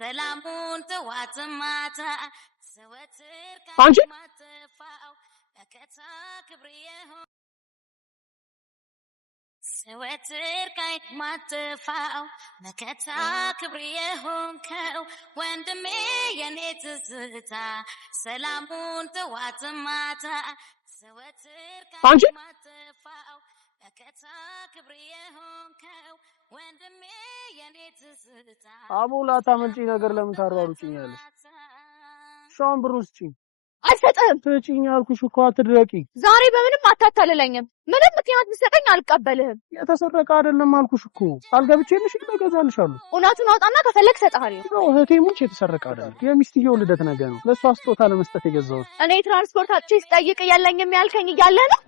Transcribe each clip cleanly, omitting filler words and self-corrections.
ሰላሙን ጥዋት ማታ ዘወትር አንቺ ማጥፋው ለከታ ክብሪየሁ ዘወትር ማጥፋው ለከታ ክብሪየሆንከው ወንድሜ የኔ ትዝታ ሰላሙን ጥዋት ማታ ዘወትር አንቺ ማጥፋው ለከታ ክብሪየሆንከው ወንድሜ የኔ ትዝታ አቦላታ መልጪ ነገር ለምን ታሯሩጭኛለሽ? ሻውን ብሩን ስጪኝ። አልሰጥህም። ስጪኝ አልኩሽ እኮ አትድረቂ። ዛሬ በምንም አታታልለኝም። ምንም ምክንያት ብትሰጠኝ አልቀበልህም። የተሰረቀ አይደለም አልኩሽ እኮ አልገብቼልሽ እገዛልሻለሁ። እውነቱን አውጣና ከፈለክ እሰጥሃለሁ። ነው እህቴ ሙች የተሰረቀ አይደለም። የሚስትየው ልደት ነገ ነው። ለሷ ስጦታ ለመስጠት የገዛሁት። እኔ ትራንስፖርት አጥቼ ስጠይቅ የለኝም ያልከኝ እያለ ነው።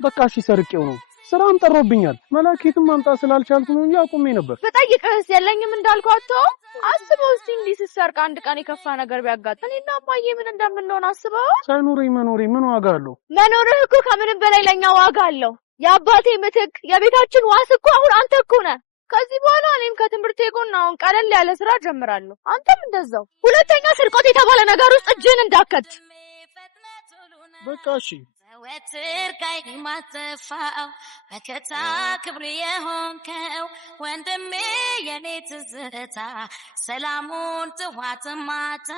በቃ እሺ ሰርቄው ነው። ስራም ጠሮብኛል። መላኬትም ማምጣት ስላልቻልኩ ነው እንጂ አቁሜ ነበር። በጠይቅህስ የለኝም እንዳልኳቸው አስበው እስቲ እንዲህ ስትሰርቅ አንድ ቀን የከፋ ነገር ቢያጋጥም እኔና እማዬ ምን እንደምንሆን አስበው። ሳይኖረኝ መኖሬ ምን ዋጋ አለው? መኖርህ እኮ ከምንም በላይ ለኛ ዋጋ አለው። የአባቴ ምትክ የቤታችን ዋስ እኮ አሁን አንተ እኮ ነህ። ከዚህ በኋላ እኔም ከትምህርቴ ጎን አሁን ቀለል ያለ ስራ ጀምራለሁ። አንተም እንደዛው። ሁለተኛ ስርቆት የተባለ ነገር ውስጥ እጅህን እንዳከት። በቃ እሺ ዘወትር ማጥፋው ለከታ ክብሪየሆንከው ወንድሜ የኔ ትዝታ ሰላሙን ጥዋት ማታ